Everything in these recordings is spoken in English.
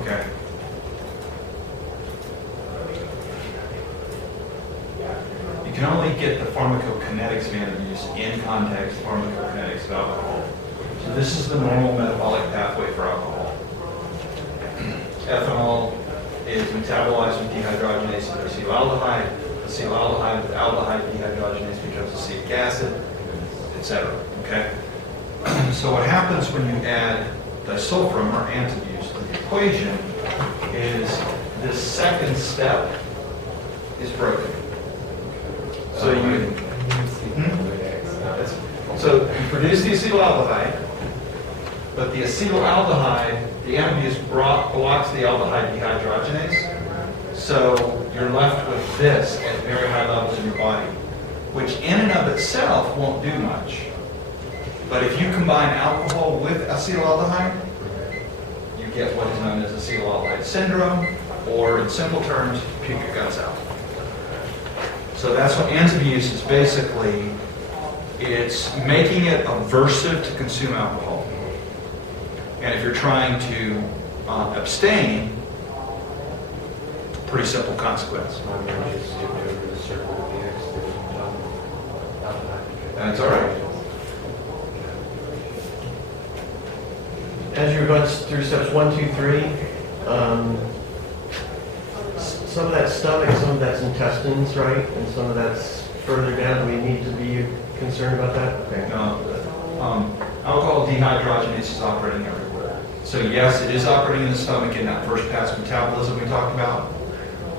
Okay. You can only get the pharmacokinetics of anti-abuse in context pharmacokinetics of alcohol. So this is the normal metabolic pathway for alcohol. Ethanol is metabolized with dehydrogenase into acetaldehyde. Acetaldehyde with aldehyde dehydrogenase becomes acetic acid, etc. Okay? So what happens when you add disulfiram or antabuse to the equation is this second step is broken. So you produce the acetaldehyde, but the acetaldehyde, the antabuse blocks the aldehyde dehydrogenase. So you're left with this at very high levels in your body, which in and of itself won't do much. But if you combine alcohol with acetaldehyde, you get what is known as acetaldehyde syndrome, or in simple terms, puke your guts out. So that's what antabuse is basically. It's making it aversive to consume alcohol. And if you're trying to abstain, pretty simple consequence. That's all right. As you're going through steps 1, 2, 3, some of that's stomach, some of that's intestines, right? And some of that's further down. Do we need to be concerned about that? Okay. Alcohol dehydrogenase is operating everywhere. So yes, it is operating in the stomach in that first pass metabolism we talked about,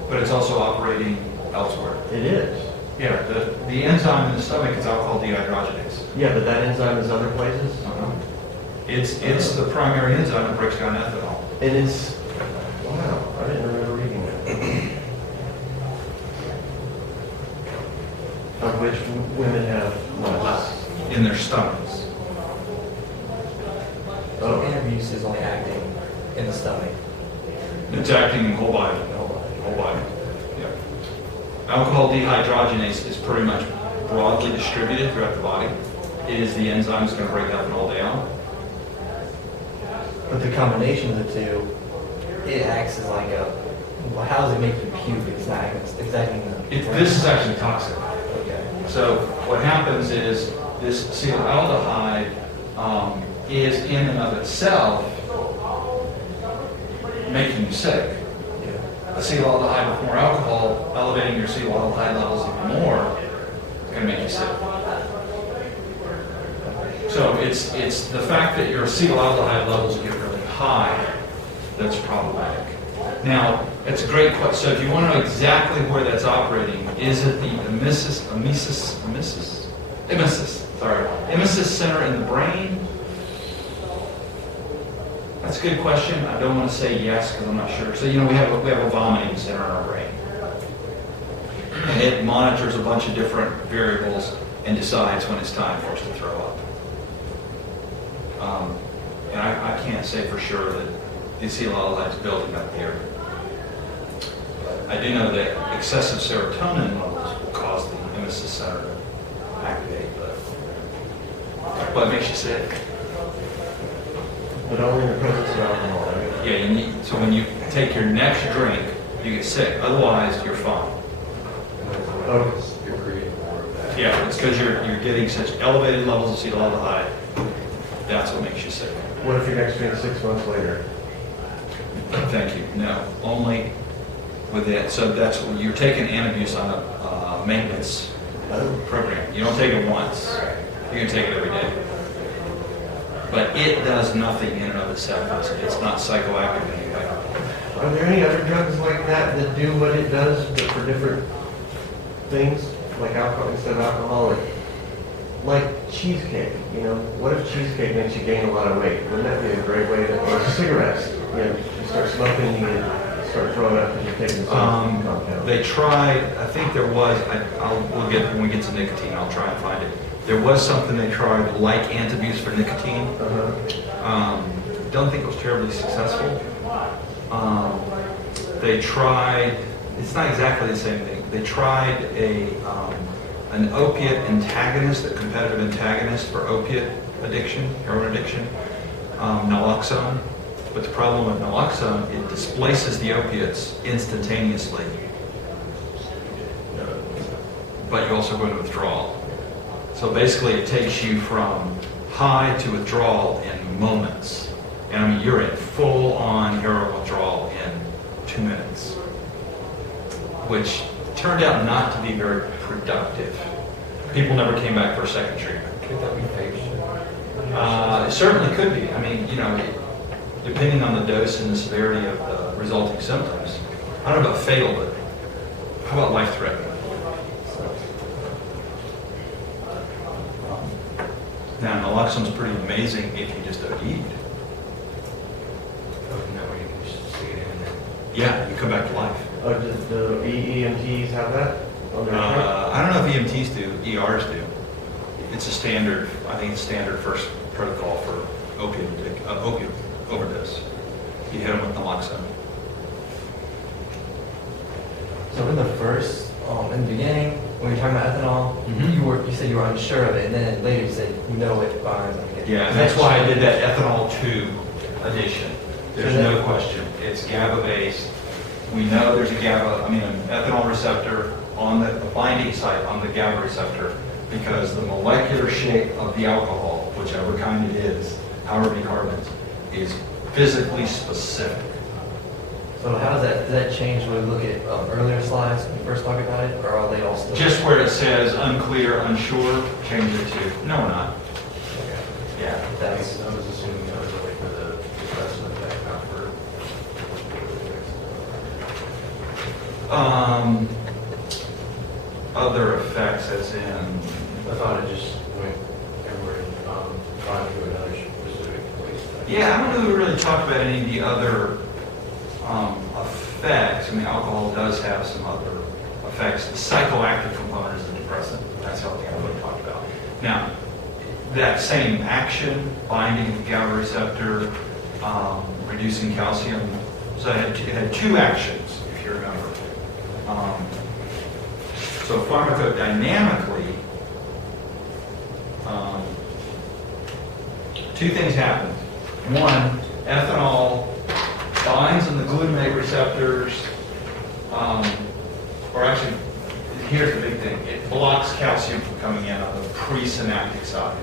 but it's also operating elsewhere. It is? Yeah, the enzyme in the stomach is alcohol dehydrogenase. Yeah, but that enzyme is other places? It's the primary enzyme that breaks down ethanol. And it's, wow, I didn't remember reading that. Of which women have less. In their stomachs. So antabuse is only acting in the stomach. It's acting in the whole body. Whole body. Yeah. Alcohol dehydrogenase is pretty much broadly distributed throughout the body. It is the enzyme that's going to break ethanol down. But the combination of the two, it acts as like a. Well, how does it make you puke? It's not exactly. This is actually toxic. Okay. So what happens is this acetaldehyde is in and of itself making you sick. Acetaldehyde with more alcohol, elevating your acetaldehyde levels even more, is going to make you sick. So it's the fact that your acetaldehyde levels get really high that's problematic. Now, it's a great question. So if you want to know exactly where that's operating, is it the emesis center in the brain? That's a good question. I don't want to say yes because I'm not sure. So we have a vomiting center in our brain, and it monitors a bunch of different variables and decides when it's time for us to throw up. And I can't say for sure that the acetaldehyde is building up here. I do know that excessive serotonin levels will cause the emesis center to activate, but what makes you sick? But only in the presence of alcohol, right? Yeah, so when you take your next drink, you get sick. Otherwise, you're fine. Okay. You're creating more of that. Yeah, it's because you're getting such elevated levels of acetaldehyde. That's what makes you sick. What if your next drink 6 months later? Thank you. No, only with it. So that's when you're taking antabuse on a maintenance program. You don't take it once. You can take it every day. But it does nothing in and of itself. It's not psychoactive in any way. Are there any other drugs like that that do what it does, but for different things, like alcohol instead of alcohol, like cheesecake? What if cheesecake makes you gain a lot of weight? Wouldn't that be a great way to? Or cigarettes? You start smoking, you start throwing up because you're taking some compound. They tried. I think there was. We'll get when we get to nicotine. I'll try and find it. There was something they tried like antabuse for nicotine. Don't think it was terribly successful. They tried. It's not exactly the same thing. They tried a an opiate antagonist, a competitive antagonist for opiate addiction, heroin addiction, naloxone. But the problem with naloxone, it displaces the opiates instantaneously. But you also go into withdrawal. So basically it takes you from high to withdrawal in moments. And I mean, you're in full-on heroin withdrawal in 2 minutes, which turned out not to be very productive. People never came back for a second treatment. Could that be fake? It certainly could be. I mean, you know, depending on the dose and the severity of the resulting symptoms. I don't know about fatal, but how about life-threatening? Now, naloxone's pretty amazing if you just OD'd. Yeah, you come back to life. Oh, does the EMTs have that on their truck? I don't know if EMTs do, ERs do. It's a standard, I think it's standard first protocol for opiate overdose. You hit them with naloxone. So in the first, in the beginning, when you're talking about ethanol, Mhm. you said you were unsure of it, and then later you said you know it binds. Yeah, and that's why I did that ethanol 2 addition. There's no question. It's GABA-based. We know there's an ethanol receptor on the binding site on the GABA receptor because the molecular shape of the alcohol, whichever kind it is, however many carbons, is physically specific. So how does that change when we look at earlier slides when you first talk about it, or are they all still? Just where it says unclear, unsure, change it to, no, we're not. Okay. Yeah. That's, I was assuming that was only for the depressant effect, not for. Other effects as in, I thought it just went everywhere, gone to another specific place. yeah, I don't know if we really talked about any of the other effects. I mean, alcohol does have some other effects. The psychoactive component is the depressant. That's how I really talked about. Now, that same action, binding the GABA receptor, reducing calcium. So it had 2 actions, if you remember. So pharmacodynamically, 2 things happened. One, ethanol binds on the glutamate receptors, or actually, here's the big thing. It blocks calcium from coming in on the presynaptic side.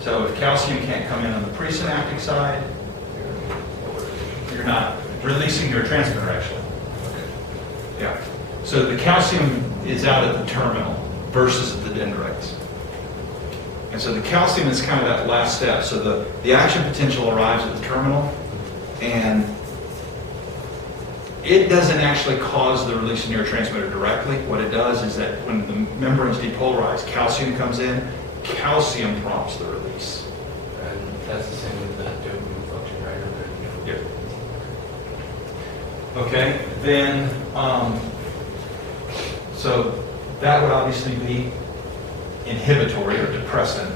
So if calcium can't come in on the presynaptic side, you're not releasing your transmitter, actually. Yeah. So the calcium is out at the terminal versus at the dendrites. And so the calcium is kind of that last step. So the action potential arrives at the terminal, and it doesn't actually cause the release of neurotransmitter directly. What it does is that when the membranes depolarize, calcium comes in, calcium prompts the release. And that's the same with the dopamine function, right? Or Yep. Okay, then, so that would obviously be inhibitory or depressant.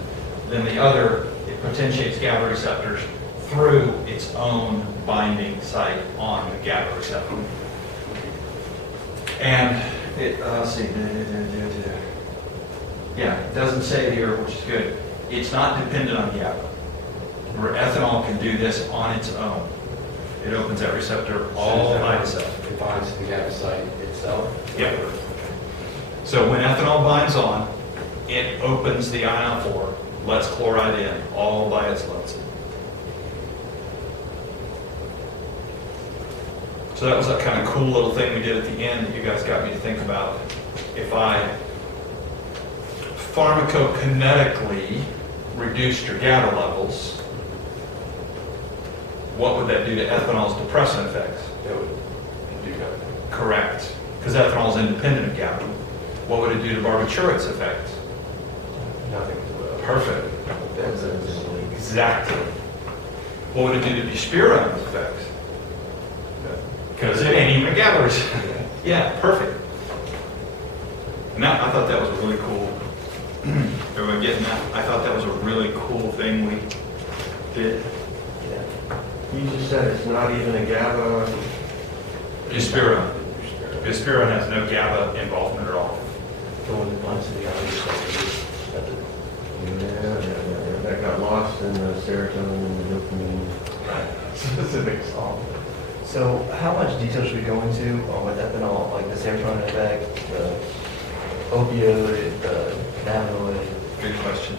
Then the other, it potentiates GABA receptors through its own binding site on the GABA receptor. And it, let's see, yeah, it doesn't say here, which is good. It's not dependent on GABA, where ethanol can do this on its own. It opens that receptor all by itself. It binds to the GABA site itself? Yeah. So when ethanol binds on, it opens the ionophore, lets chloride in all by its lonesome. So that was a kind of cool little thing we did at the end that you guys got me to think about. If I pharmacokinetically reduced your GABA levels, what would that do to ethanol's depressant effects? It would do that. Correct, because ethanol is independent of GABA. What would it do to barbiturate's effects? Nothing. Perfect. Benzene. Exactly. What would it do to buspironine's effects? Because it ain't even a GABA receptor. Yeah, perfect. And that, I thought that was a really cool, everybody getting that? I thought that was a really cool thing we did. You just said it's not even a GABA. Buspirone. Buspirone has no GABA involvement at all. going onto the other side. Yeah, that got lost in the serotonin and the dopamine specifics. So how much detail should we go into on with ethanol, like the serotonin effect, the opioid, the cannabinoid? Good question.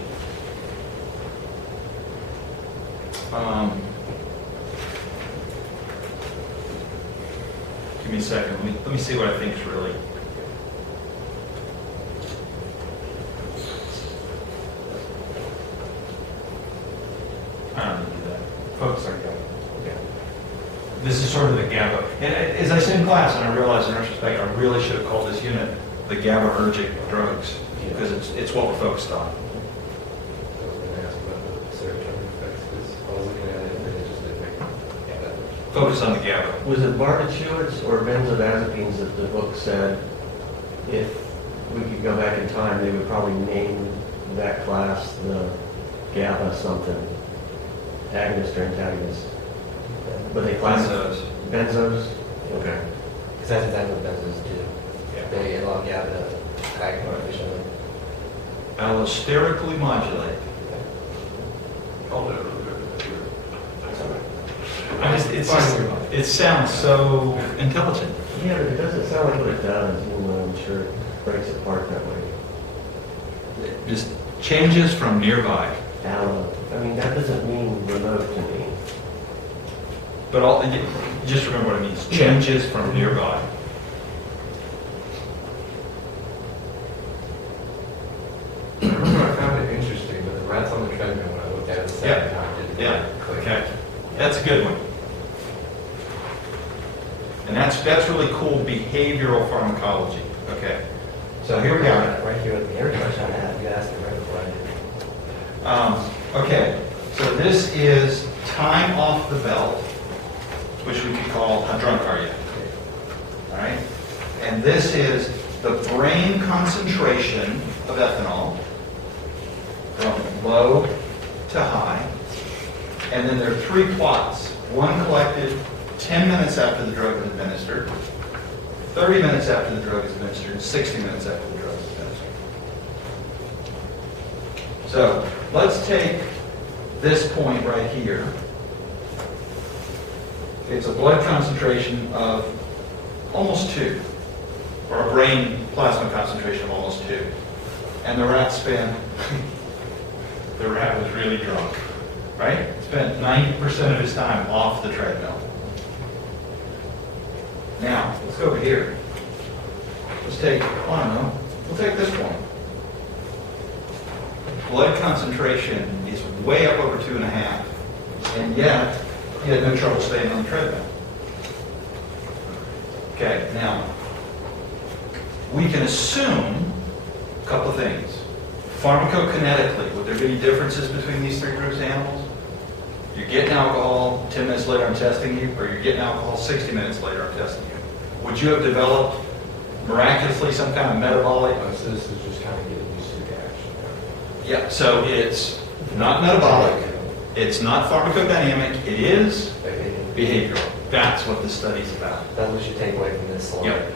Give me a second. Let me see what I think is really. I don't need to do that. Focus on GABA. Okay. This is sort of the GABA. And as I said in class, and I realized in retrospect, I really should have called this unit the GABAergic drugs, because it's what we're focused on. I was going to ask about the serotonin effects, because I was looking at it and it just didn't make that much. Focus on the GABA. Was it barbiturates or benzodiazepines that the book said if we could go back in time, they would probably name that class the GABA something, agonist or antagonist? But they class Benzos. Benzos? Okay. Because that's exactly what benzos do. Yeah. They allow GABA to act more efficiently. Allosterically modulate. Called it earlier. It sounds so intelligent. Yeah, but it doesn't sound like what it does, even though I'm sure it breaks apart that way. It just changes from nearby. Allo. I mean, that doesn't mean remote to me. But just remember what it means. Changes from nearby. I remember I found it interesting, but the rats on the treadmill, when I looked at it the second time, didn't Yeah. click. Okay. That's a good one. And that's really cool behavioral pharmacology. Okay. So here we go. Right here with me. Every question I had, you asked it right before I did. Okay, so this is time off the belt, which we could call how drunk are you? All right? And this is the brain concentration of ethanol from low to high. And then there are three plots. One collected 10 minutes after the drug is administered, 30 minutes after the drug is administered, and 60 minutes after the drug is administered. So let's take this point right here. It's a blood concentration of almost 2, or a brain plasma concentration of almost 2. And the rat the rat was really drunk, right? Spent 90% of his time off the treadmill. Now, let's go over here. Let's take, I don't know, we'll take this point. Blood concentration is way up over 2.5, and yet he had no trouble staying on the treadmill. Okay, now, we can assume a couple of things. Pharmacokinetically, would there be any differences between these three groups of animals? You're getting alcohol, 10 minutes later I'm testing you, or you're getting alcohol 60 minutes later I'm testing you. Would you have developed miraculously some kind of metabolic? So this is just kind of getting used to the action. Yeah, so it's not metabolic, it's not pharmacodynamic, it is behavioral. That's what the study's about. That's what you take away from this slide. Yep.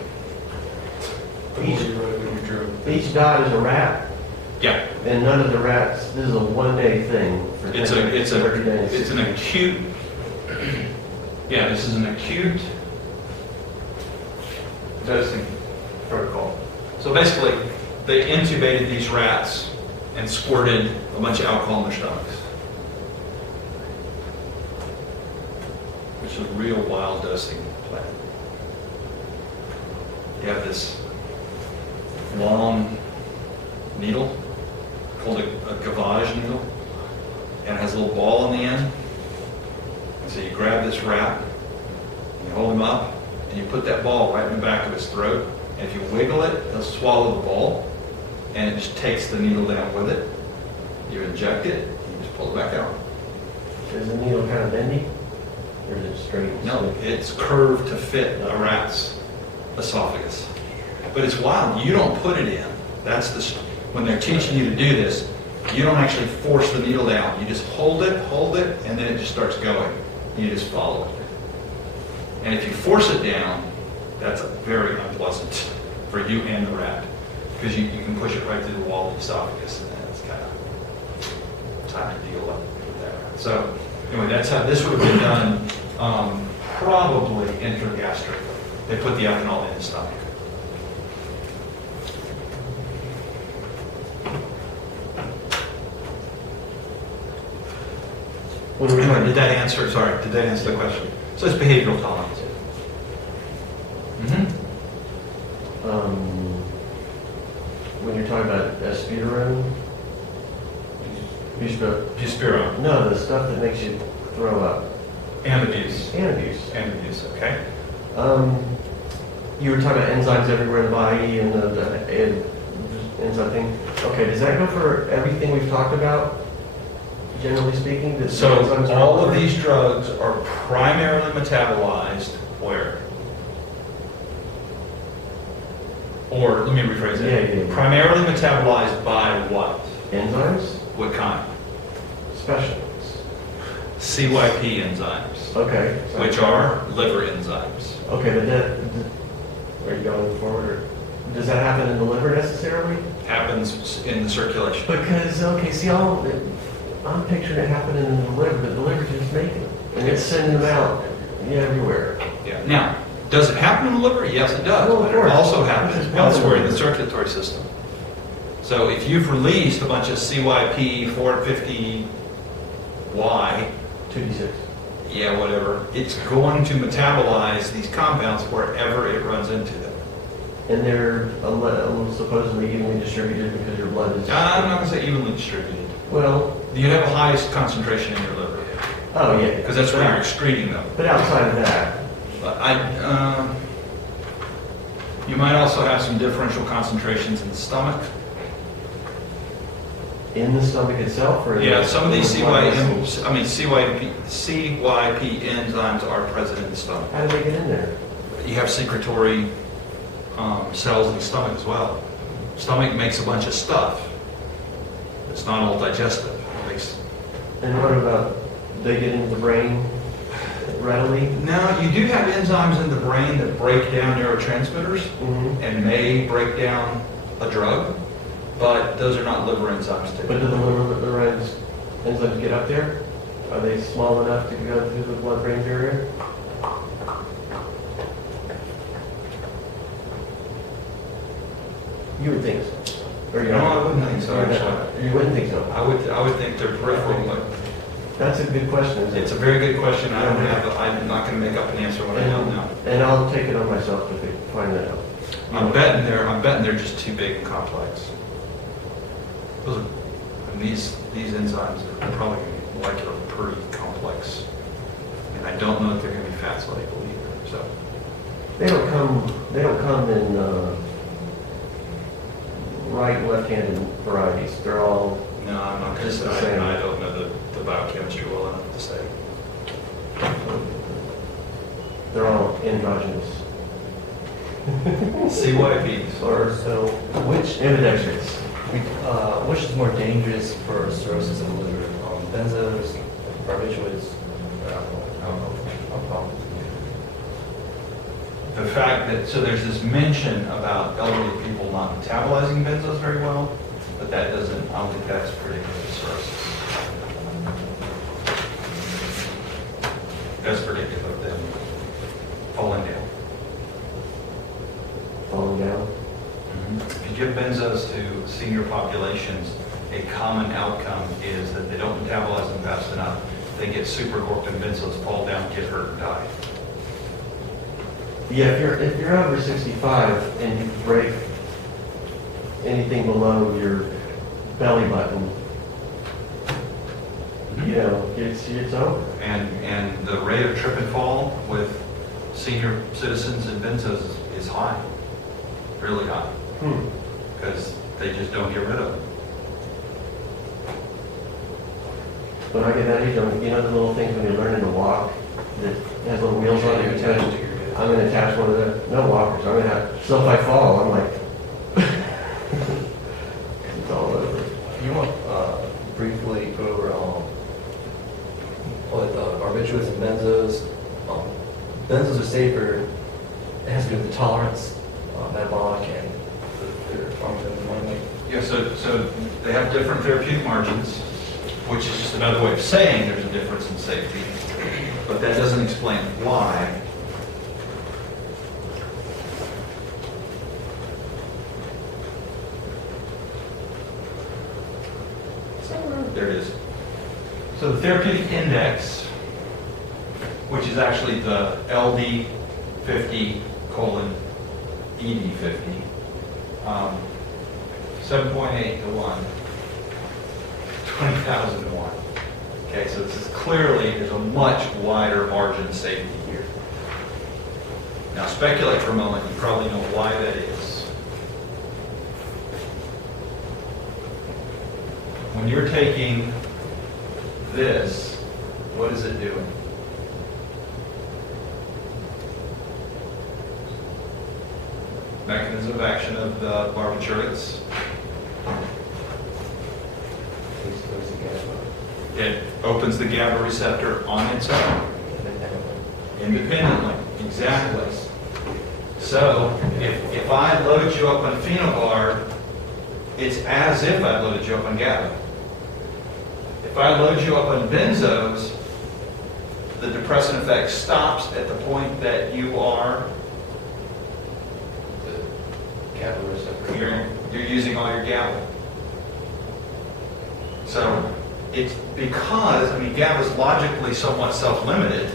Each dot is a rat, Yeah, and none of the rats, this is a one-day thing. For it's 10 days, 30 days. it's an acute, yeah, this is an acute dosing protocol. So basically, they intubated these rats and squirted a bunch of alcohol in their stomachs. Which is a real wild dosing plan. You have this long needle called a gavage needle, and it has a little ball on the end. And so you grab this rat, you hold him up, and you put that ball right in the back of his throat. And if you wiggle it, he'll swallow the ball, and it just takes the needle down with it. You inject it, and you just pull it back out. Is the needle kind of bendy? Or is it straight? No, it's curved to fit a rat's esophagus. But it's wild. You don't put it in. That's when they're teaching you to do this, you don't actually force the needle down. You just hold it, and then it just starts going. You just follow it. And if you force it down, that's very unpleasant for you and the rat. because you can push it right through the wall of the esophagus, and then it's kind of time to deal with that. So anyway, that's how this would have been done, probably intragastrically. They put the ethanol in the stomach. When we're Did that answer the question? So it's behavioral tolerance. when you're talking about aspirine, Buspiro. no, the stuff that makes you throw up. And abuse. And abuse. And abuse, okay. You were talking about enzymes everywhere in the body and the enzyme thing. Okay, does that go for everything we've talked about, generally speaking? That So enzymes are all of everywhere? these drugs are primarily metabolized where? Or, let me rephrase that. Yeah. Primarily metabolized by what? Enzymes? What kind? Specials. CYP enzymes, Okay. which are liver enzymes. Okay, but are you going forward, or does that happen in the liver necessarily? Happens in the circulation. Because, okay, see, I'm picturing it happening in the liver, but the liver's just making them. And it's sending them out everywhere. Yeah. Now, does it happen in the liver? Yes, it does. Well, of But it course. also This happens is part of the elsewhere in the liver. circulatory system. So if you've released a bunch of CYP 450Y, 2d6. yeah, whatever, it's going to metabolize these compounds wherever it runs into them. And they're supposedly evenly distributed because your blood is... I'm not going to say evenly distributed. Well, You have a highest concentration in your liver, oh, yeah. because that's where you're excreting them. But outside of that, But you might also have some differential concentrations in the stomach. in the stomach itself, or... Yeah, some of these in the blood vessels? CYP enzymes are present in the stomach. How do they get in there? You have secretory cells in the stomach as well. Stomach makes a bunch of stuff. It's not all digestive. It makes... And what about, they get into the brain readily? Now, you do have enzymes in the brain that break down neurotransmitters Mm-hmm. and may break down a drug, but those are not liver enzymes But typically. do the liver enzymes get up there? Are they small enough to go through the blood-brain barrier? You would think so. Or No, I wouldn't think so, actually. You wouldn't think so? I would think they're peripheral, but That's a good question, isn't it? it's a very good question. I'm not going to make up an answer when I don't know. And I'll take it on myself to find that out. I'm betting they're just too big and complex. These enzymes are probably going to be molecularly pretty complex. And I don't know if they're going to be fat soluble either, so. They don't come in right and left-handed varieties. They're all, No, I'm not going to Just the say. same. I don't know the biochemistry well enough to say. they're all androgynous. CYPs. Or So which ambidextrous. which is more dangerous for cirrhosis of the liver? Benzos, barbiturates, or alcohol? The fact that, so there's this mention about elderly people not metabolizing benzos very well, but that doesn't, I don't think that's predictive of cirrhosis. That's predictive of them falling down. Falling down. If you give benzos to senior populations, a common outcome is that they don't metabolize them fast enough. They get supercorked and benzos fall down, get hurt, and die. Yeah, if you're over 65 and you break anything below your belly button, it's over. And the rate of trip and fall with senior citizens and benzos is high, really high, because they just don't get rid of them. When I get that age, the little things when you're learning to walk that has little wheels on it. I'm going to attach one of the, no walkers, I'm going to have, so if I fall, I'm like, it's all over. You want briefly go over like the barbiturates and benzos. Benzos are safer. It has to do with the tolerance, metabolic, and their Yeah, so they have different therapeutic margins, which is just another way of saying there's a difference in safety, but that doesn't explain why. There it is. So the therapeutic index, which is actually the LD50 colon ED50, 7.8 to 1, 20,000 to 1. Okay, so this is clearly, there's a much wider margin of safety here. Now speculate for a moment, you probably know why that is. When you're taking this, what is it doing? Mechanism of action of the barbiturates. It opens the GABA receptor on its own, independently. Exactly. So if I load you up on phenobarb, it's as if I loaded you up on GABA. If I load you up on benzos, the depressant effect stops at the point that you are GABA receptor. you're using all your GABA. So it's because, I mean, GABA is logically somewhat self-limited.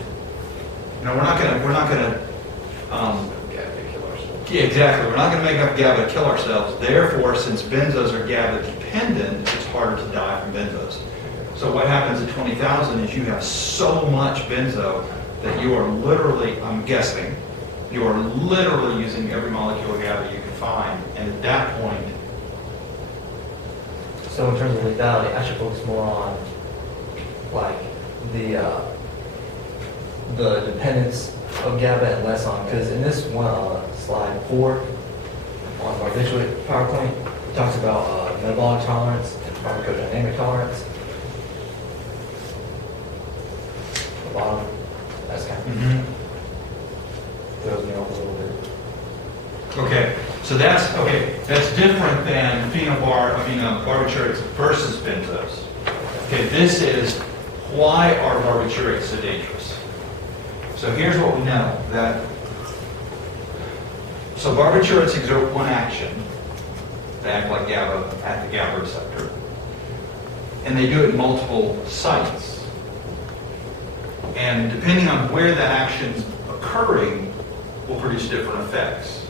You know, we're not gonna GABA kill ourselves. yeah, exactly. We're not gonna make up GABA to kill ourselves. Therefore, since benzos are GABA dependent, it's harder to die from benzos. So what happens at 20,000 is you have so much benzo that you are literally, I'm guessing, you are literally using every molecule of GABA you can find. And at that point, So in terms of lethality, I should focus more on like the dependence of GABA and less on, because in this one slide 4 on barbiturate PowerPoint, it talks about metabolic tolerance and pharmacodynamic tolerance. The bottom, that's kind of throws me off a little bit. okay, so that's different than barbiturates versus benzos. Okay, this is why are barbiturates so dangerous? So here's what we know, so barbiturates exert one action. They act like GABA at the GABA receptor. And they do it in multiple sites. And depending on where that action's occurring, will produce different effects.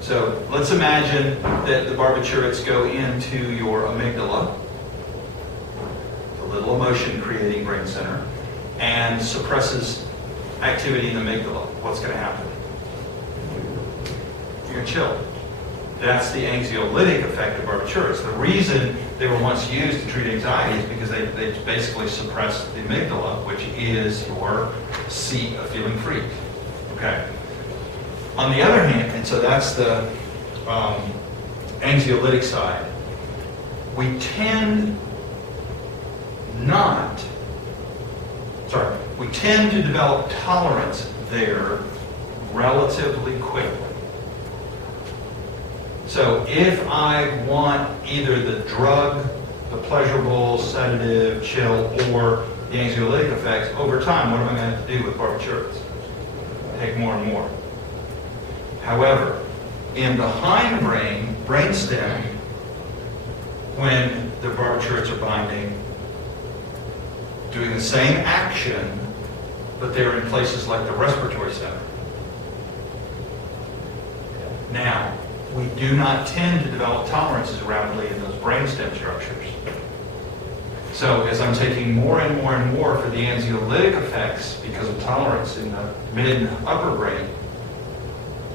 So let's imagine that the barbiturates go into your amygdala, the little emotion-creating brain center, and suppresses activity in the amygdala. What's going to happen? You're going to chill. That's the anxiolytic effect of barbiturates. The reason they were once used to treat anxiety is because they basically suppress the amygdala, which is your seat of feeling free. Okay. On the other hand, and so that's the anxiolytic side, we tend to develop tolerance there relatively quickly. So if I want either the drug, the pleasurable, sedative, chill, or the anxiolytic effects, over time, what am I going to have to do with barbiturates? Take more and more. However, in the hindbrain, brainstem, when the barbiturates are binding, doing the same action, but they're in places like the respiratory center. Now, we do not tend to develop tolerances rapidly in those brainstem structures. So as I'm taking more and more and more for the anxiolytic effects because of tolerance in the mid and upper brain,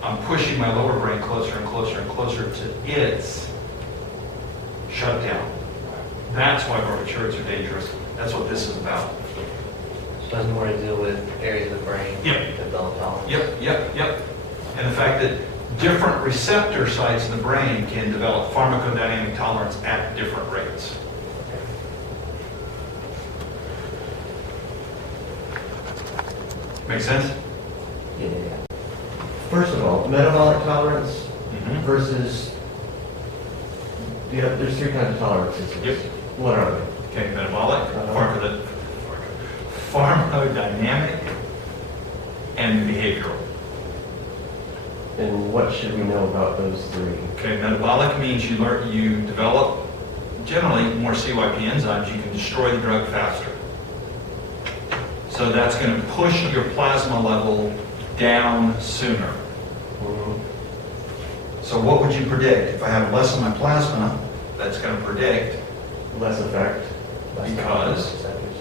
I'm pushing my lower brain closer and closer and closer to its shutdown. That's why barbiturates are dangerous. That's what this is about. So it has more to do with areas of the brain Yep. that develop tolerance. Yep. And the fact that different receptor sites in the brain can develop pharmacodynamic tolerance at different rates. Make sense? Yeah. First of all, metabolic tolerance versus Yeah, there's 3 kinds of tolerances. Yep. What are they? Okay, metabolic, pharmacodynamic, and behavioral. And what should we know about those 3? Okay, metabolic means you develop generally more CYP enzymes, you can destroy the drug faster. So that's going to push your plasma level down sooner. So what would you predict? If I have less of my plasma, that's going to predict, Less effect. Less Because- receptors.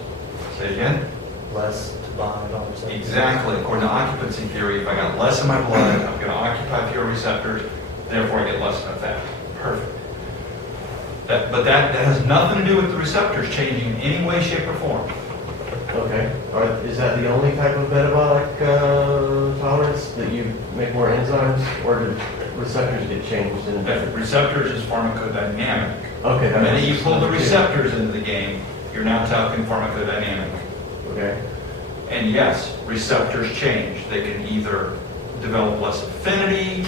say again? Less to bind on receptors. Exactly, according to occupancy theory, if I got less in my blood, I'm going to occupy fewer receptors, therefore I get less of an effect. Perfect. But that has nothing to do with the receptors changing in any way, shape, or form. Okay. Is that the only type of metabolic tolerance that you make more enzymes, or do receptors get changed in a If different? receptors is pharmacodynamic. Okay. The minute you pull the receptors into the game, you're now talking pharmacodynamic. Okay. And yes, receptors change. They can either develop less affinity,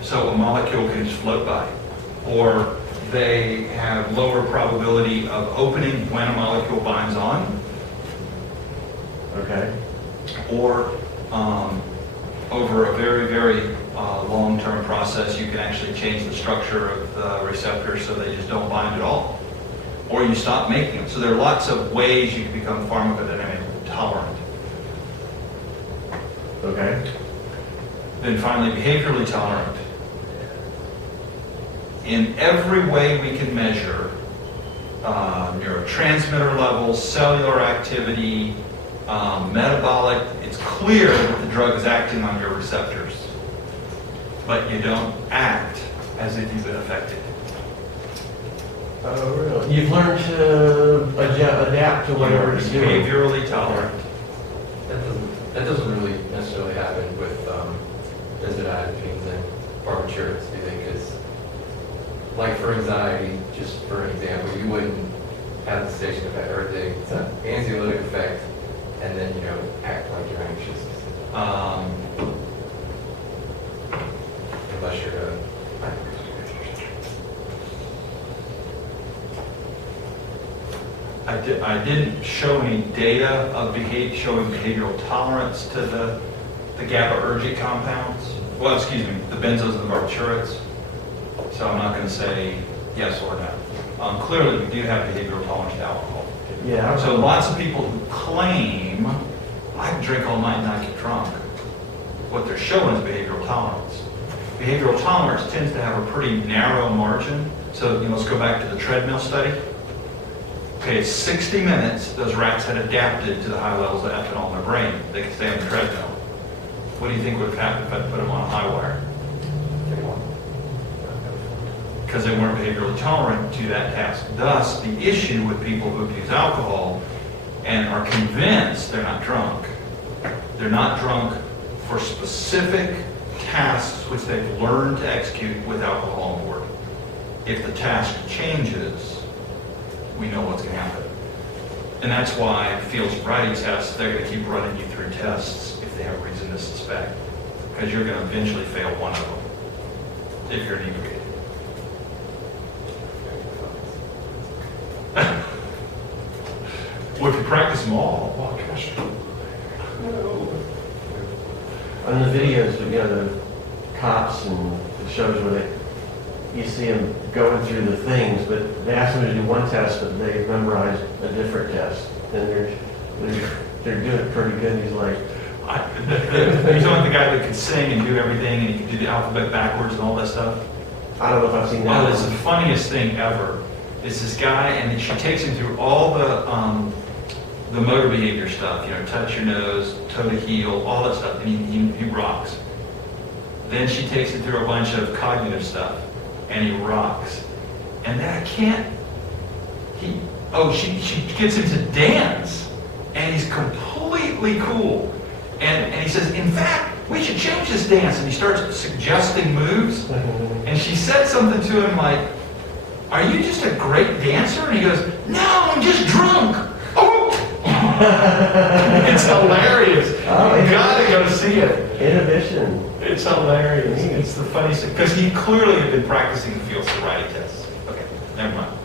so a molecule can just float by, or they have lower probability of opening when a molecule binds on, Okay. or over a very, very long-term process, you can actually change the structure of the receptors so they just don't bind at all, or you stop making them. So there are lots of ways you can become pharmacodynamic tolerant. Okay. Then finally, behaviorally tolerant. In every way we can measure neurotransmitter levels, cellular activity, metabolic, it's clear that the drug is acting on your receptors, but you don't act as if you've been affected. Oh, really? You've learned to adapt to whatever it's doing. Behaviorally tolerant. That doesn't really necessarily happen with benzodiazepines and barbiturates, do they? Because, like for anxiety, just for an example, you wouldn't have the station effect or the anxiolytic effect, and then act like you're anxious, unless you're I didn't show any data of showing behavioral tolerance to the GABAergic compounds. Well, excuse me, the benzos and the barbiturates. So I'm not going to say yes or no. Clearly, we do have behavioral tolerance to alcohol. Yeah. So lots of people who claim, I can drink all night and not get drunk, what they're showing is behavioral tolerance. Behavioral tolerance tends to have a pretty narrow margin. So let's go back to the treadmill study. Okay, 60 minutes, those rats had adapted to the high levels of ethanol in their brain. They could stay on the treadmill. What do you think would have happened if I put them on a high wire? Because they weren't behaviorally tolerant to that task. Thus, the issue with people who abuse alcohol and are convinced they're not drunk. They're not drunk for specific tasks which they've learned to execute with alcohol on board. If the task changes, we know what's going to happen. And that's why field sobriety tests, they're going to keep running you through tests if they have reason to suspect. Because you're going to eventually fail one of them if you're inebriated. Well, if you practice them all, oh gosh. On the videos, the cops and the shows where you see them going through the things, but they ask them to do one test, but they memorize a different test, and they're doing it pretty good. He's like, He's only the guy that can sing and do everything, and he can do the alphabet backwards and all that stuff. I don't know if I've seen that. Well, it's the funniest thing ever. It's this guy, and she takes him through all the motor behavior stuff. Touch your nose, toe to heel, all that stuff, and he rocks. Then she takes him through a bunch of cognitive stuff, and he rocks. And then she gets him to dance, and he's completely cool. And he says, in fact, we should change this dance. And he starts suggesting moves. And she said something to him like, are you just a great dancer? And he goes, no, I'm just drunk. Oh! It's hilarious. Oh, You gotta go see it. Inhibition. It's hilarious. It's the funniest thing. Because he clearly had been practicing the field sobriety tests. Okay. Never mind.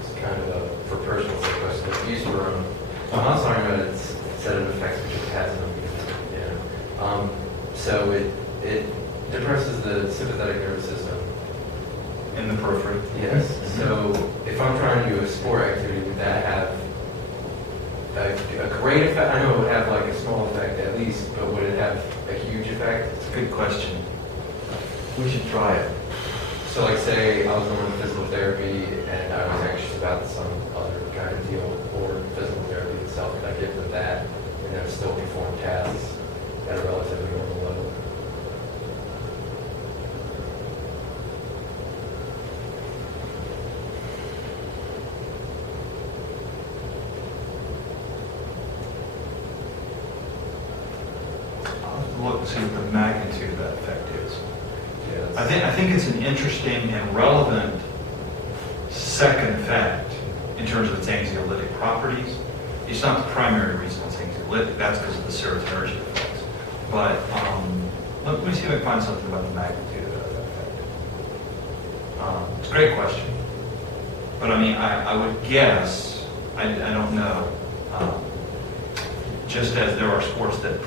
It's kind of a, for personal question, if you used to run, I'm not talking about its set of effects, which it has no, so it depresses the sympathetic nervous system. In the periphery. Yes. So if I'm trying to do a sport activity, would that have a great effect? I know it would have like a small effect at least, but would it have a huge effect? It's a good question. We should try it. So like say I was going to physical therapy and I was anxious about some other kind of deal, or physical therapy itself, could I give them that and then still perform tasks at a relatively normal level? I'll have to look and see what the magnitude of that effect is. Yes. I think it's an interesting and relevant second effect in terms of its anxiolytic properties. It's not the primary reason it's anxiolytic, that's because of the serotonergic effects. But let me see if I can find something about the magnitude of that effect. It's a great question. But I mean, I would guess, I don't know, just as there are sports that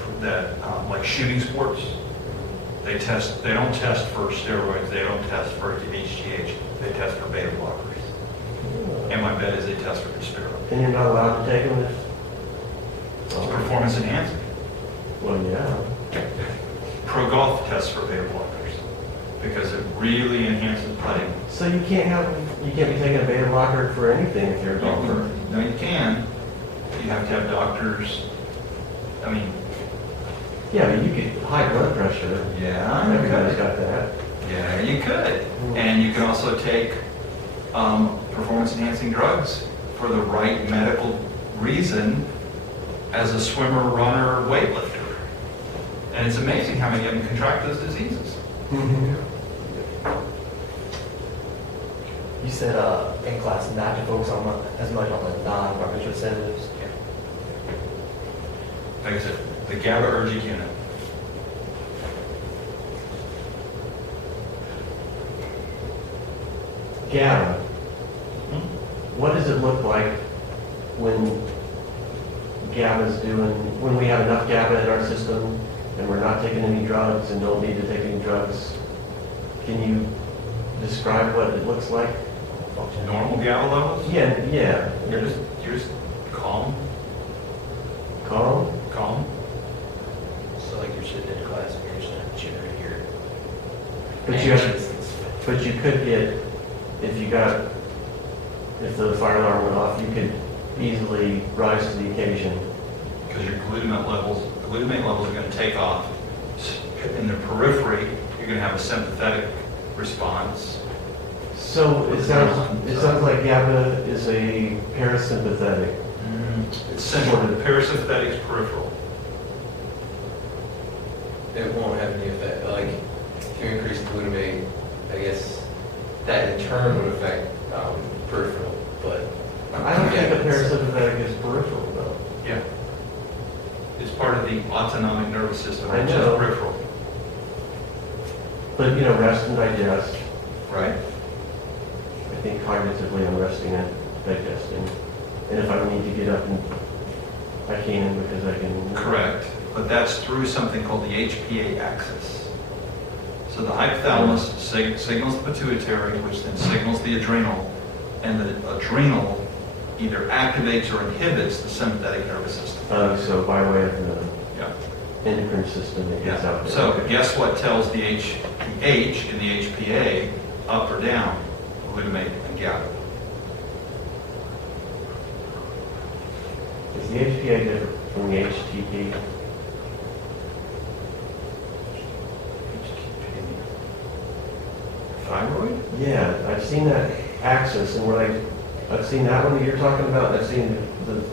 like shooting sports, they don't test for steroids, they don't test for HGH, they test for beta blockers. And my bet is they test for dysferrin. And you're not allowed to take them if... It's performance enhancing. Well, yeah. Pro golf tests for beta blockers because it really enhances putting. So you can't be taking a beta blocker for anything if you're a golfer. No, you can. You have to have doctors. I mean, Yeah, but you could, high blood pressure. yeah, Everybody's got that. Yeah, you could. And you can also take performance-enhancing drugs for the right medical reason as a swimmer, runner, weightlifter. And it's amazing how many of them contract those diseases. You said in class not to focus on as much on the non-barbiturate sedatives. Like I said, the GABAergic unit. GABA. What does it look like when when we have enough GABA in our system and we're not taking any drugs and don't need to take any drugs? Can you describe what it looks like? Normal GABA levels? Yeah. You're just calm. Calm? So like you're sitting in class and you're just not jittering your But you could get, if the fire alarm went off, you could easily rise to the occasion. Because your glutamate levels are going to take off. In the periphery, you're going to have a sympathetic response. So it sounds like GABA is a parasympathetic. It's central. The parasympathetic is peripheral. It won't have any effect, like, if you increase glutamate, I guess that in turn would affect peripheral, but. I don't think a parasympathetic is peripheral though. Yeah. It's part of the autonomic nervous system, I which is know. peripheral. But rest and digest. Right? I think cognitively I'm resting and digesting. And if I need to get up, I can because I can. Correct. But that's through something called the HPA axis. So the hypothalamus signals the pituitary, which then signals the adrenal, and the adrenal either activates or inhibits the sympathetic nervous system. So by way of the Yeah. endocrine system, it gets out there. So guess what tells the H in the HPA up or down? Glutamate and GABA. Is the HPA different from the HTP? Thyroid? Yeah, I've seen that axis, and I've seen that one that you're talking about, and I've seen the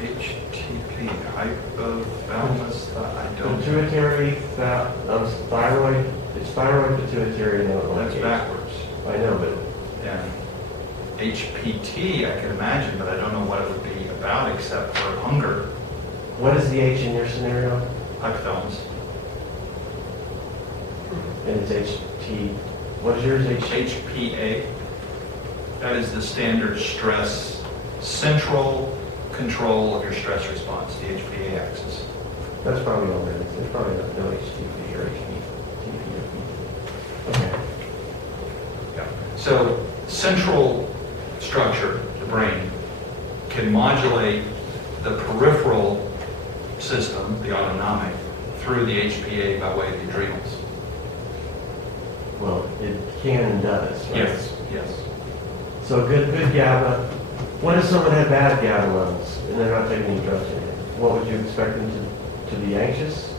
HTP, hypothalamus, I don't. pituitary, thyroid, it's thyroid, pituitary, and That's backwards. I know, but Yeah. HPT, I can imagine, but I don't know what it would be about except for hunger. what is the H in your scenario? Hypothalamus. And it's HT, What is yours, HPA. That is the standard stress, central control of your stress response, the HPA axis. That's probably all there is. There's probably no HTP or HTP. Okay. Yeah. So central structure, the brain, can modulate the peripheral system, the autonomic, through the HPA by way of the adrenals. Well, it can and does, right? Yes. So good GABA. What if someone had bad GABA levels and they're not taking any drugs anymore? What would you expect them to be anxious?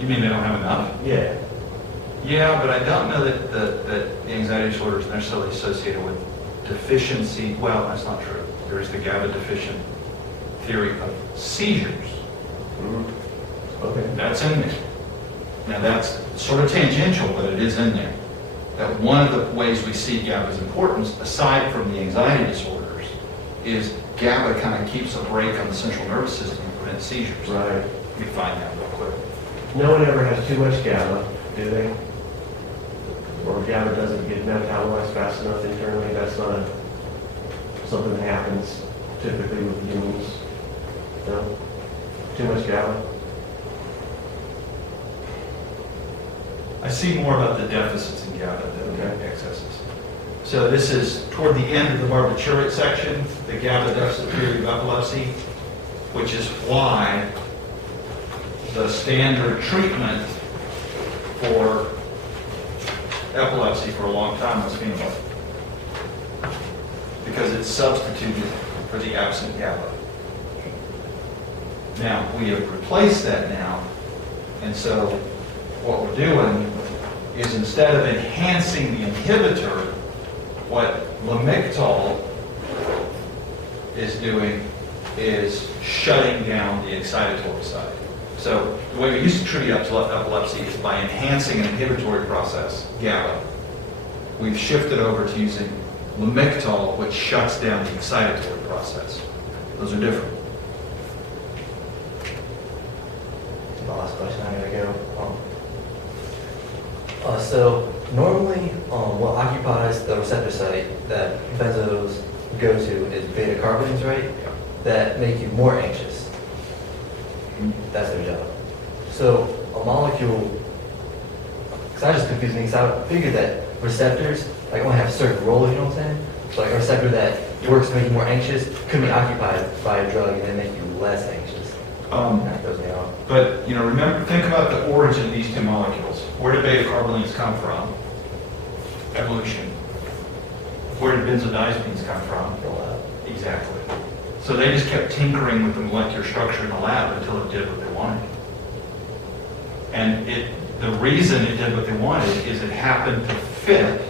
You mean they don't have enough? Yeah. Yeah, but I don't know that the anxiety disorder is necessarily associated with deficiency. Well, that's not true. There is the GABA deficient theory of seizures. Okay. That's in there. Now that's sort of tangential, but it is in there. That one of the ways we see GABA's importance, aside from the anxiety disorders, is GABA kind of keeps a brake on the central nervous system and prevents seizures. Right. You find that real quick. No one ever has too much GABA, do they? Or GABA doesn't get metabolized fast enough internally. That's not something that happens typically with humans. No? Too much GABA? I see more about the deficits in GABA than the Okay. excesses. So this is toward the end of the barbiturate section, the GABA deficit theory of epilepsy, which is why the standard treatment for epilepsy for a long time was phenobarbital, because it's substituted for the absent GABA. Now, we have replaced that now, and so what we're doing is instead of enhancing the inhibitor, what lamictal is doing is shutting down the excitatory side. So the way we used to treat epilepsy is by enhancing an inhibitory process, GABA. We've shifted over to using lamictal, which shuts down the excitatory process. Those are different. The last question, I'm gonna go. So normally, what occupies the receptor site that benzos go to is beta carotenoids, right? That make you more anxious. That's their job. So a molecule, because I just confused me, because I figured that receptors like only have a certain role, you know what I'm saying? So like a receptor that works to make you more anxious could be occupied by a drug and then make you less anxious. That throws me off. But, you know, remember, think about the origin of these two molecules. Where did beta carbolines come from? Evolution. Where did benzodiazepines come from? The lab. Exactly. So they just kept tinkering with the molecular structure in the lab until it did what they wanted. And the reason it did what they wanted is it happened to fit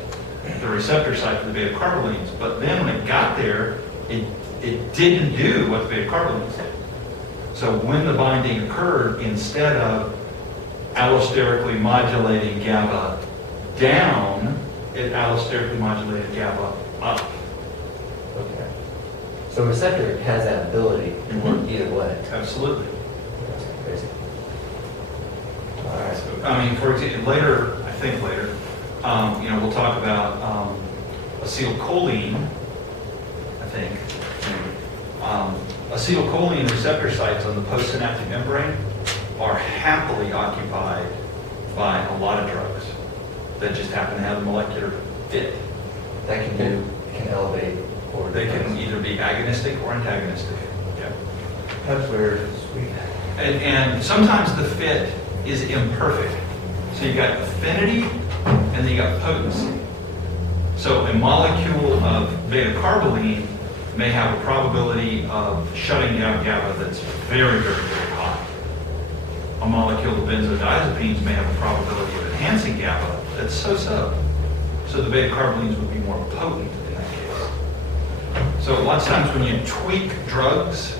the receptor site for the beta carbolines. But then when it got there, it didn't do what the beta carbolines did. So when the binding occurred, instead of allosterically modulating GABA down, it allosterically modulated GABA up. Okay. So a receptor has that ability to work either way. Absolutely. That's crazy. All right. I mean, for example, later, I think later, you know, we'll talk about acetylcholine, I think. Acetylcholine receptor sites on the postsynaptic membrane are happily occupied by a lot of drugs that just happen to have a molecular fit. That can elevate or They can either be agonistic or antagonistic. Yeah. That's weird. Sweet. And sometimes the fit is imperfect. So you got affinity and then you got potency. So a molecule of beta carboline may have a probability of shutting down GABA that's very, very, very high. A molecule of benzodiazepines may have a probability of enhancing GABA that's so-so. So the beta carbolines would be more potent in that case. So lots of times when you tweak drugs,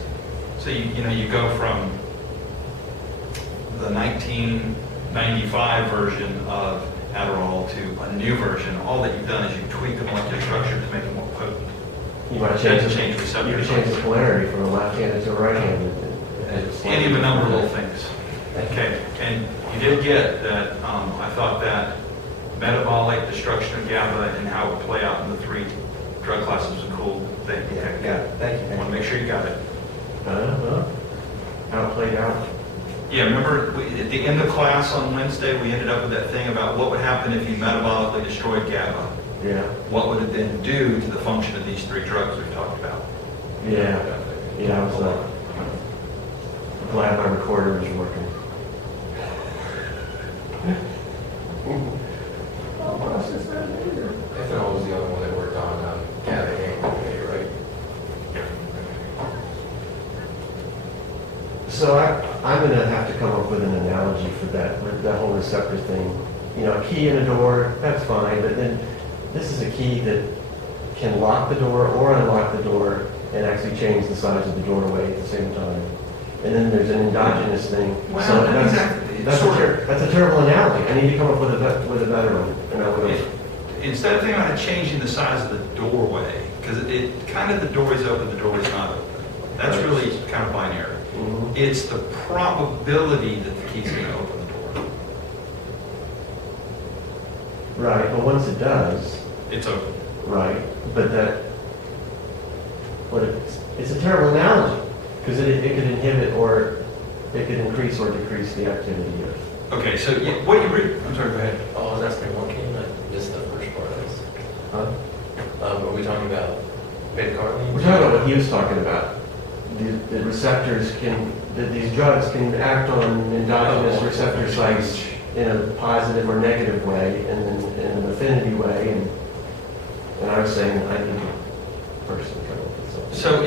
so you go from the 1995 version of Adderall to a new version, all that you've done is you tweak the molecular structure to make it more potent. You might Change change receptor You can change the polarity from a left-handed to a right-handed. Any of a number of little things. Okay, and you did get that, I thought that metabolic, destruction of GABA, and how it would play out in the 3 drug classes was a cool thing. Yeah, got it, thank you. I want to make sure you got it. How it played out. Yeah, remember, at the end of class on Wednesday, we ended up with that thing about what would happen if you metabolically destroyed GABA. Yeah, What would it then do to the function of these 3 drugs we've talked about? yeah, I was glad my recorder was working. Ethanol was the only one that worked on GABA and right? So I'm gonna have to come up with an analogy for that whole receptor thing. You know, a key in a door, that's fine, but then this is a key that can lock the door or unlock the door and actually change the size of the doorway at the same time. And then there's an endogenous thing. Well, So exactly. that's a terrible analogy. I need to come up with a better one. And I will. Instead of thinking about changing the size of the doorway, because it kind of the doorway's open, the doorway's not open. That's Right. really kind of binary. Mhm. It's the probability that the key's going to open the door. Right, but once it does, It's open. right, but it's a terrible analogy, because it could inhibit or it could increase or decrease the activity of. Okay, so what you read, I'm sorry, go ahead. Oh, I was asking one, King, I missed the first part of this. Are we talking about beta-carotene? We're talking about what he was talking about. The receptors these drugs can act on endogenous receptor sites in a positive or negative way, and then in an affinity way, and I was saying, I didn't personally come up with something. So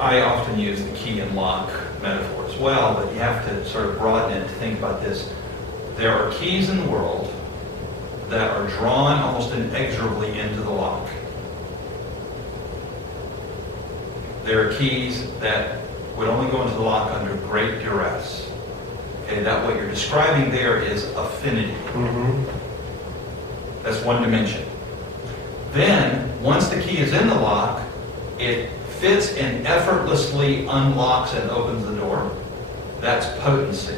I often use the key and lock metaphor as well, but you have to sort of broaden it to think about this. There are keys in the world that are drawn almost inexorably into the lock. There are keys that would only go into the lock under great duress. Okay, that what you're describing there is affinity. Mm-hmm. That's one dimension. Then, once the key is in the lock, it fits and effortlessly unlocks and opens the door. That's potency.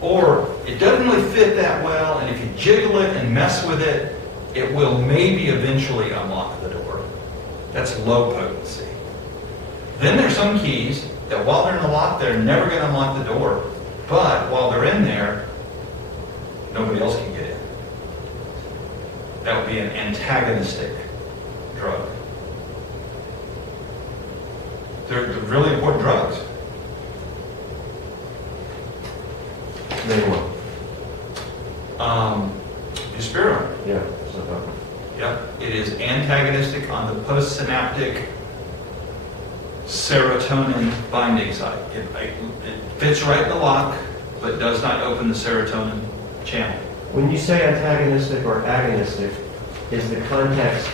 Or it doesn't really fit that well, and if you jiggle it and mess with it, it will maybe eventually unlock the door. That's low potency. Then there's some keys that while they're in the lock, they're never going to unlock the door. But while they're in there, nobody else can get in. That would be an antagonistic drug. They're really important drugs. Name one. Buspirone. Yeah, so about. Yep. It is antagonistic on the postsynaptic serotonin binding site. It fits right in the lock, but does not open the serotonin channel. When you say antagonistic or agonistic, is the context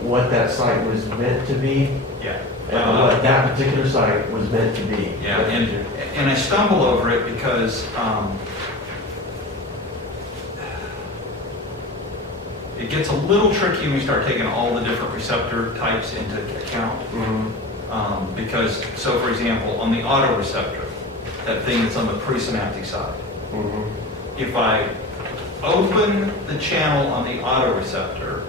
what that site was meant to be? Yeah. And what that particular site was meant to be? Yeah, and I stumble over it because it gets a little tricky when you start taking all the different receptor types into account. Mhm. Because, so for example, on the autoreceptor, that thing that's on the presynaptic side, Mhm. if I open the channel on the autoreceptor,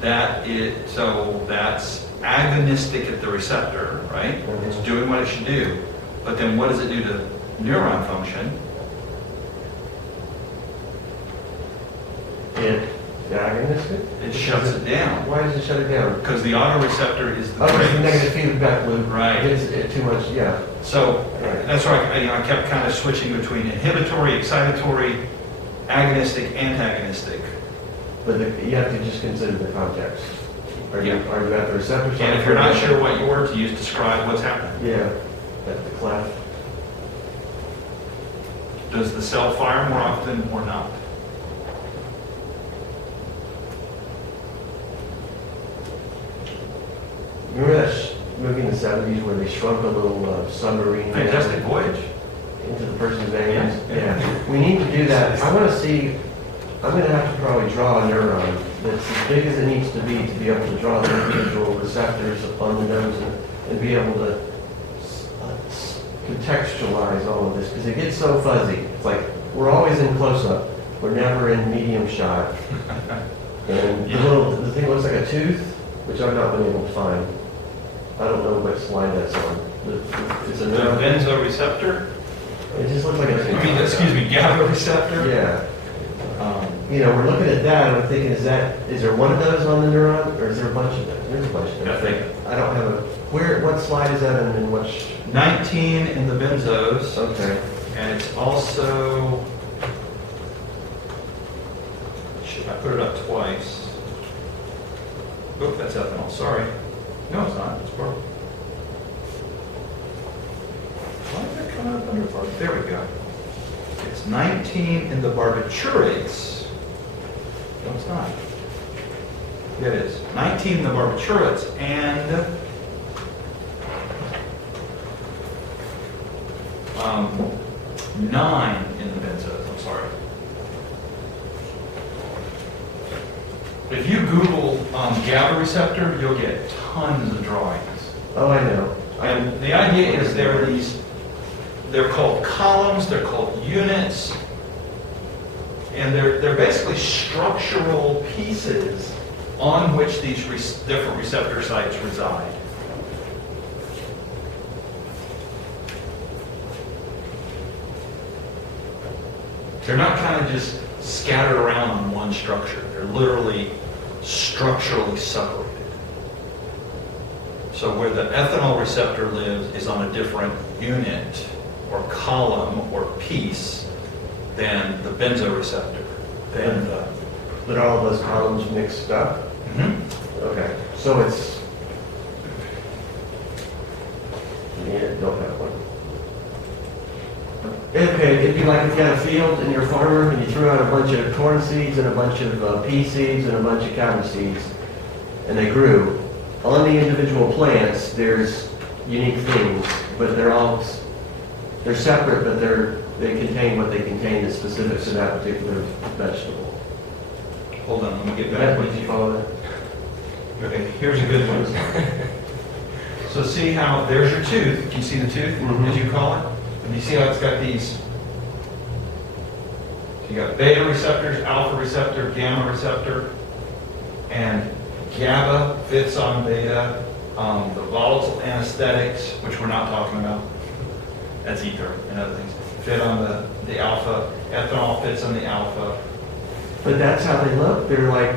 that's agonistic at the receptor, right? Mhm. It's doing what it should do. But then what does it do to neuron function? It agonistic? It shuts it down. Why does it shut it down? Because the autoreceptor is the Oh, it's the brakes. negative feedback loop. Right. It's too much, yeah. So Right. that's why I kept kind of switching between inhibitory, excitatory, agonistic, antagonistic. But you have to just consider the context. Are you at the receptor side? And if you're not sure what your word to use, describe what's happening. Yeah, at the clef. Does the cell fire more often or not? Remember that movie in the 70s where they shrunk a little submarine Fantastic Voyage. into the person's veins? Yeah. We need to do that. I want to see, I'm going to have to probably draw a neuron that's as big as it needs to be able to draw the individual receptors on the nose and be able to contextualize all of this, because it gets so fuzzy. It's like, we're always in close-up. We're never in medium shot. And Yeah. the thing looks like a tooth, which I've not been able to find. I don't know what slide that's on. It's a The neuron. benzoreceptor, It just looks like a tooth. I mean, excuse me, GABA receptor. Yeah. Um, You know, we're looking at that, and I'm thinking, is there one of those on the neuron, or is there a bunch of them? There's a bunch of them. I think. I don't have what slide is that in, and which? 19 in the benzos, Okay. and it's also, I put it up twice. Oop, that's ethanol, sorry. No, it's not, it's purple. Why is that coming up under barb? There we go. It's 19 in the barbiturates. No, it's not. Yeah, it is. 19 in the barbiturates and 9 in the benzos, I'm sorry. If you Google GABA receptor, you'll get tons of drawings. Oh, I know. And the idea is they're called columns, they're called units, and they're basically structural pieces on which these different receptor sites reside. They're not kind of just scattered around on one structure. They're literally structurally separated. So where the ethanol receptor lives is on a different unit or column or piece than the benzoreceptor. Than the, But all of those columns mixed up? Okay. So it's... Yeah, don't have one. Okay, it'd be like if you had a field and you're a farmer and you threw out a bunch of corn seeds and a bunch of pea seeds and a bunch of cabbage seeds, and they grew. On the individual plants, there's unique things, but they're separate, but they contain what they contain that's specific to that particular vegetable. hold on, let me get Did back that with you you. follow that? Okay, here's a good one. So see how, there's your tooth. Can you see the tooth, as you call it? And you see how it's got these, you got beta receptors, alpha receptor, gamma receptor, and GABA fits on beta. The volatile anesthetics, which we're not talking about, that's ether and other things, fit on the alpha. Ethanol fits on the alpha. But that's how they look. They're like,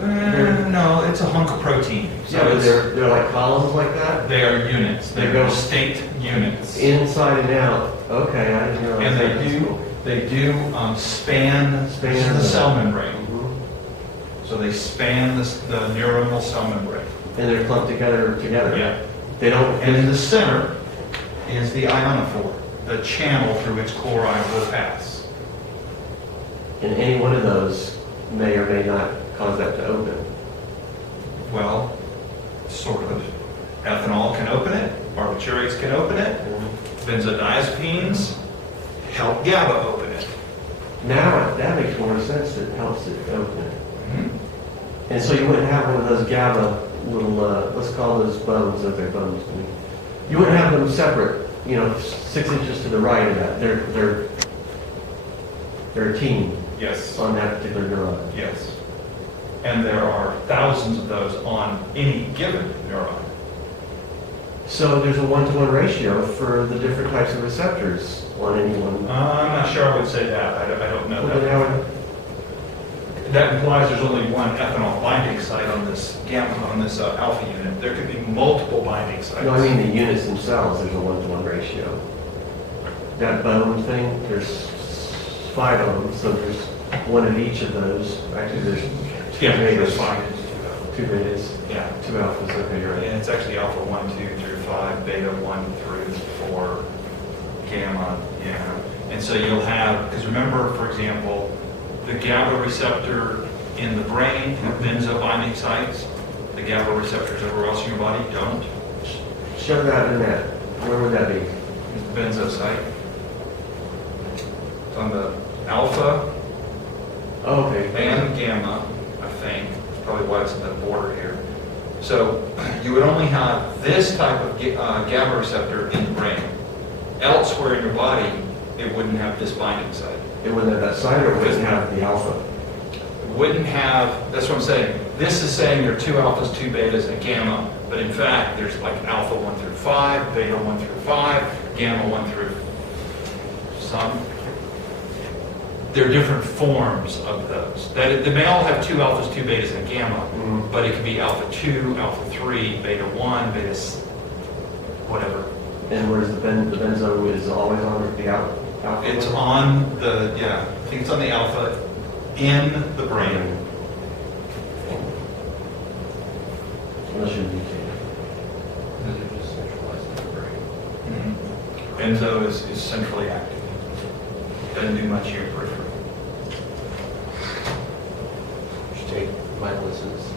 No, it's a hunk of protein. So yeah, but it's, they're like columns like that, they are units. They They're go distinct units. inside and out. Okay, I didn't realize And that. they do span the cell membrane. Mhm. So they span the neuronal cell membrane. And they're clumped together. Yeah. They don't. And in the center is the ionophore, the channel through which chloride will pass. And any one of those may or may not cause that to open. Well, sort of. Ethanol can open it, barbiturates can open it, benzodiazepines help GABA open it. Now that makes more sense. It helps it open. Mhm. And so you wouldn't have one of those GABA little, let's call those bones, those are bones to me. You wouldn't have them separate, 6 inches to the right of that. They're a team Yes. on that particular neuron. Yes. And there are thousands of those on any given neuron. So there's a 1-to-1 ratio for the different types of receptors on any one. I'm not sure I would say that. I don't know Well, then that. I would- That implies there's only one ethanol binding site on this gamma, on this alpha unit. There could be multiple binding sites. No, I mean the units themselves, there's a 1-to-1 ratio. That bone thing, there's 5 of them, so there's one of each of those. Actually, there's 2 Yeah, betas. that's fine. 2 betas, Yeah. 2 alphas, okay, you're And right. it's actually alpha 1, 2 through 5, beta 1 through 4, gamma, yeah. And so you'll have, because remember, for example, the GABA receptor in the brain have benzo binding sites. The GABA receptors everywhere else in your body don't. Show that in that, where would that be? It's the benzo site. It's on the alpha Oh, okay. and gamma, I think. That's probably why it's in the border here. So you would only have this type of GABA receptor in the brain. Elsewhere in your body, it wouldn't have this binding site. It wouldn't have that side or it wouldn't have the alpha? It wouldn't have, that's what I'm saying. This is saying there are 2 alphas, 2 betas, and gamma, but in fact, there's like alpha 1 through 5, beta 1 through 5, gamma 1 through some. There are different forms of those. That they may all have 2 alphas, 2 betas, and gamma, Mhm. but it could be alpha 2, alpha 3, beta 1, beta whatever. And where's the benzo is always on the alpha? It's on the, yeah, I think it's on the alpha in the brain. Unless you're mutated. Those are just centralized in the brain. Benzo is centrally active. Doesn't do much in your periphery. Should take Michaelis's